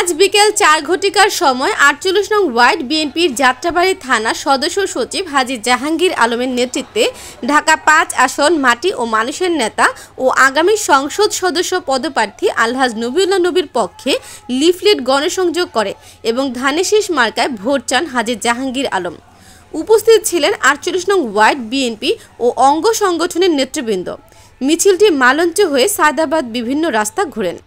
আজ বিকেল 4 ঘটিকার সময় ৪৮ নং ওয়ার্ড বিএনপির যাত্রাবাড়ী থানা সদস্য সচিব হাজী জাহাঙ্গীর আলমের নেতৃত্বে ঢাকা ৫ আসন মাটি ও মানুষের নেতা ও আগামী সংসদ সদস্য পদপ্রার্থী আলহাজ নবীউল্লাহ নবীর পক্ষে লিফলেট গণসংযোগ করে এবং ধানের শীষ মার্কায় ভোট চান হাজী জাহাঙ্গীর আলম। উপস্থিত ছিলেন ৪৮ নং ওয়ার্ড বিএনপি ও অঙ্গ সংগঠনের নেতৃবৃন্দ। মিছিলটি মালঞ্চ হয়ে সায়দাবাদ বিভিন্ন রাস্তা ঘোরেন।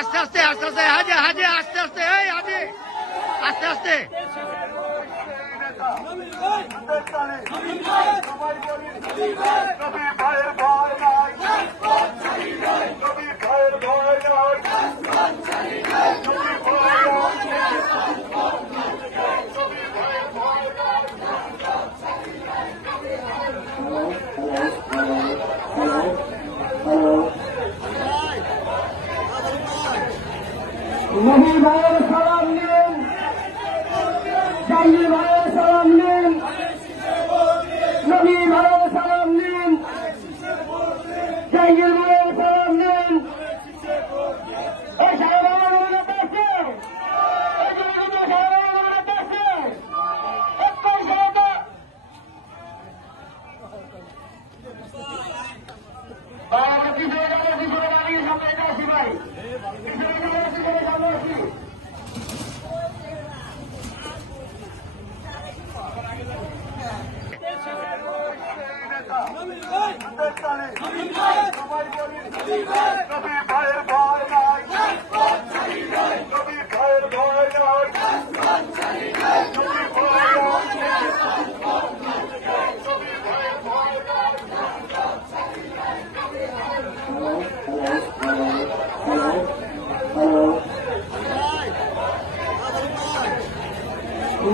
আস্তে আস্তে আস্তে আস্তে হাজে হাজে আস্তে আস্তে হাজে আস্তে আস্তে নবী ভাইয়ের সালাম নিন, জাহাঙ্গীর ভাইয়ের সালাম নিন, নবী ভাইয়ের সালাম নিন, জাহাঙ্গীর ভাইয়ের সালাম নিন।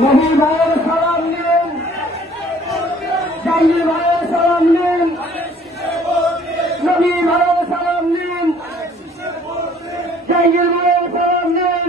নবী ভাইয়ের সালাম নিন, জাহাঙ্গীর ভাইয়ের সালাম নিন, নবী ভাইয়ের সালাম নিন, জাহাঙ্গীর ভাইয়ের সালাম নিন।